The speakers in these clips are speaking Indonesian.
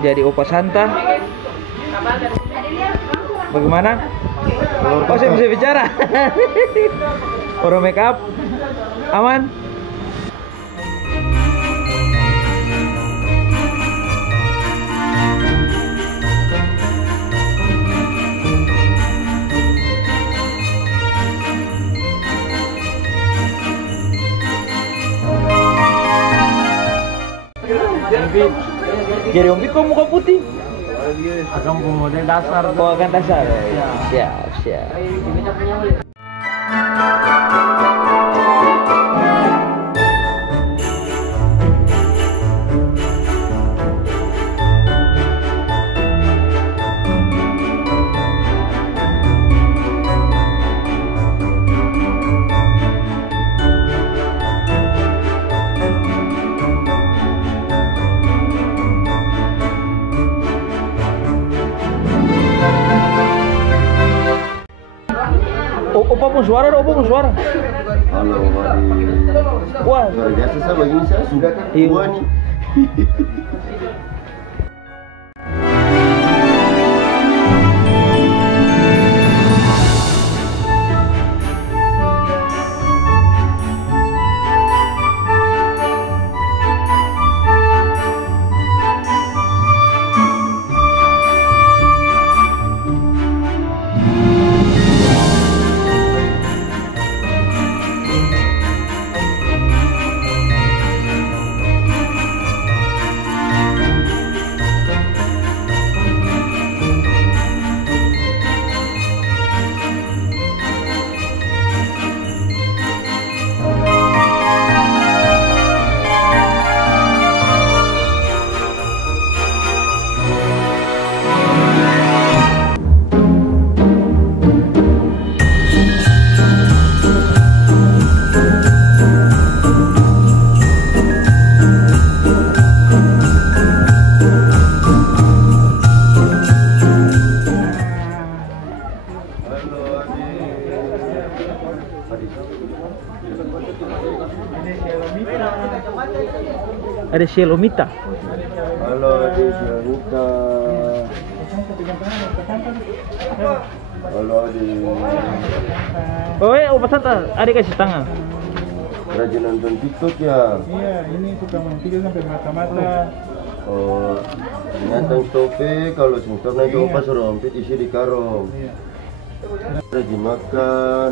jadi Opa Santa. Bagaimana? Oh, saya bisa bicara. Orang make up aman. Jadi Ompit kok muka putih? Akan model dasar. Oh, akan dasar. Ya. Siap. Opa mau suara. Halo, Wah, luar biasa saya begini saya sudah kan Iya. tua nih. ada Shelomita. Halo, adik Shelomita. Halo, adik. Oh, Opa Santa, adik kasih tangan. Rajin nonton TikTok ya? Iya, ini suka main video sampai mata-mata. Oh, binatang tope kalau sungsor naik Opa suruh Ompit isi di karung. Iya. Rajin makan.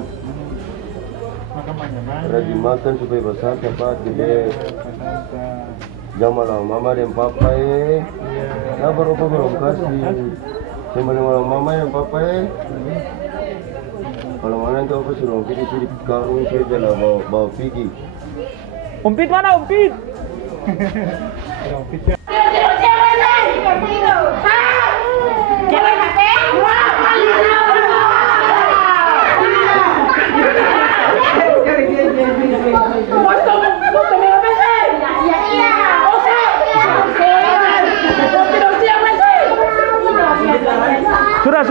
Makan banyak. Rajin makan supaya besar cepat gede. Jangan malam mama dan papa Nah baru Opa belum kasih. Saya malam mama dan papa Kalau mana itu Opa suruh Ompit isi di karung saja lah bawa pergi. Ompit mana Ompit?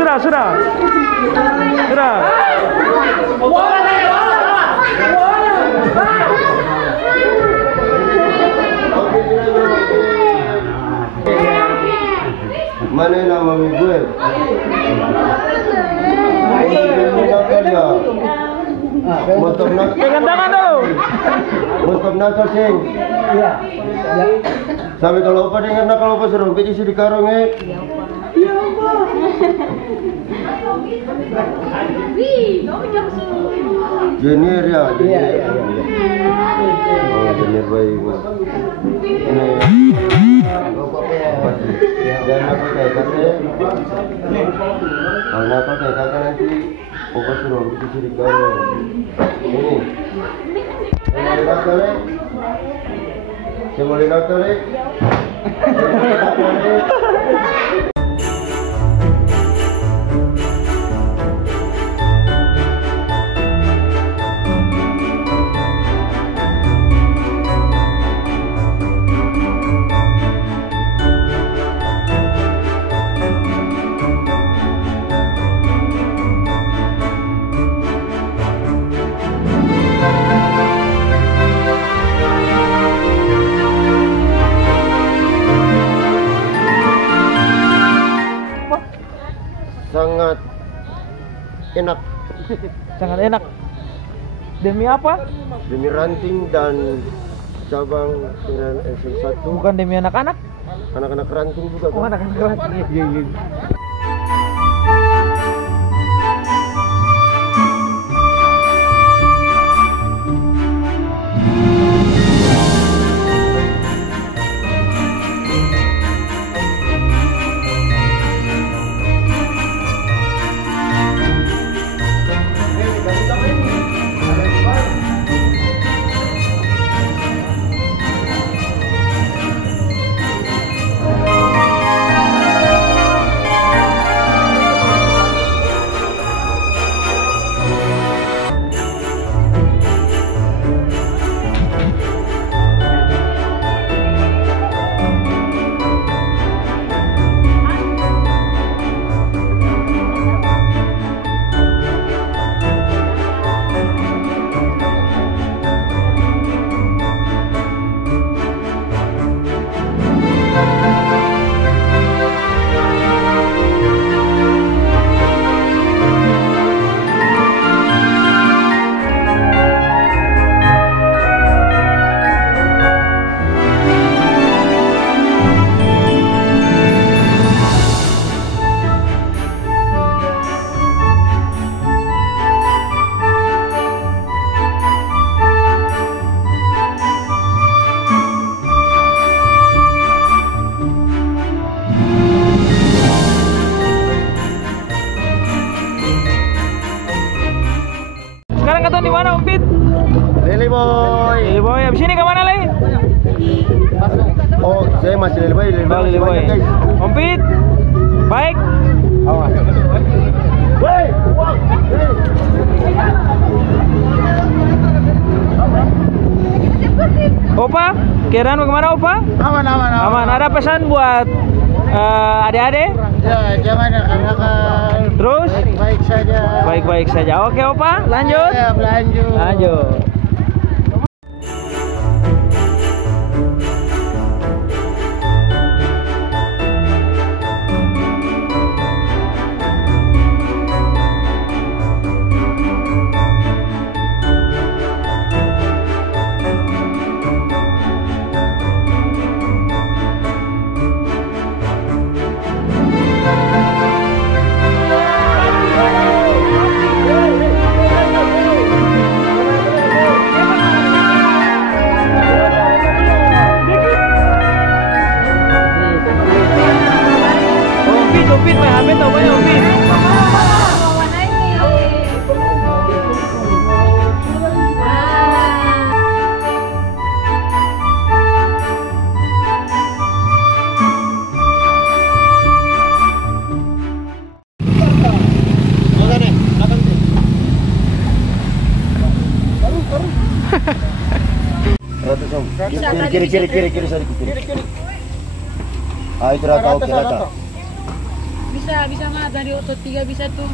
Sudah. Mana nama mami gue? Motor nakal. Pegang tangan dulu. Motor nakal sing. Iya. Sampai kalau Opa dengar nakal Opa suruh Ompit isi di karung Iya Opa. Jenier ya. Oh Jenier baik. Jangan nakal kayak kakak. Kalau nakal kayak kakak nanti Opa suruh Ompit isi di karung. Ini. Saya boleh nakal enak. Sangat enak. Demi apa? Demi ranting dan cabang SM1. Bukan demi anak-anak? Anak-anak ranting juga Oh, kan? anak-anak ranting. Iya, iya. Sekarang kata di mana, Om Pit? Lili boy. Lili Boy. Abis ini kemana lagi? Oh, saya masih Lili boy. Oh, Lili Boy. Guys. Om Pit, baik. Opa, kirain bagaimana Opa? Aman. Aman. Ada pesan buat adik-adik? Ya, jangan nakal-nakal. Terus? Baik saja. Baik-baik saja. Oke Opa, lanjut. Ya, lanjut. Lanjut. Upit, main HP tau banyak Upit. Kiri sorry kiri. Ah itu rata oke rata. Bisa mah dari otot 3 bisa tuh.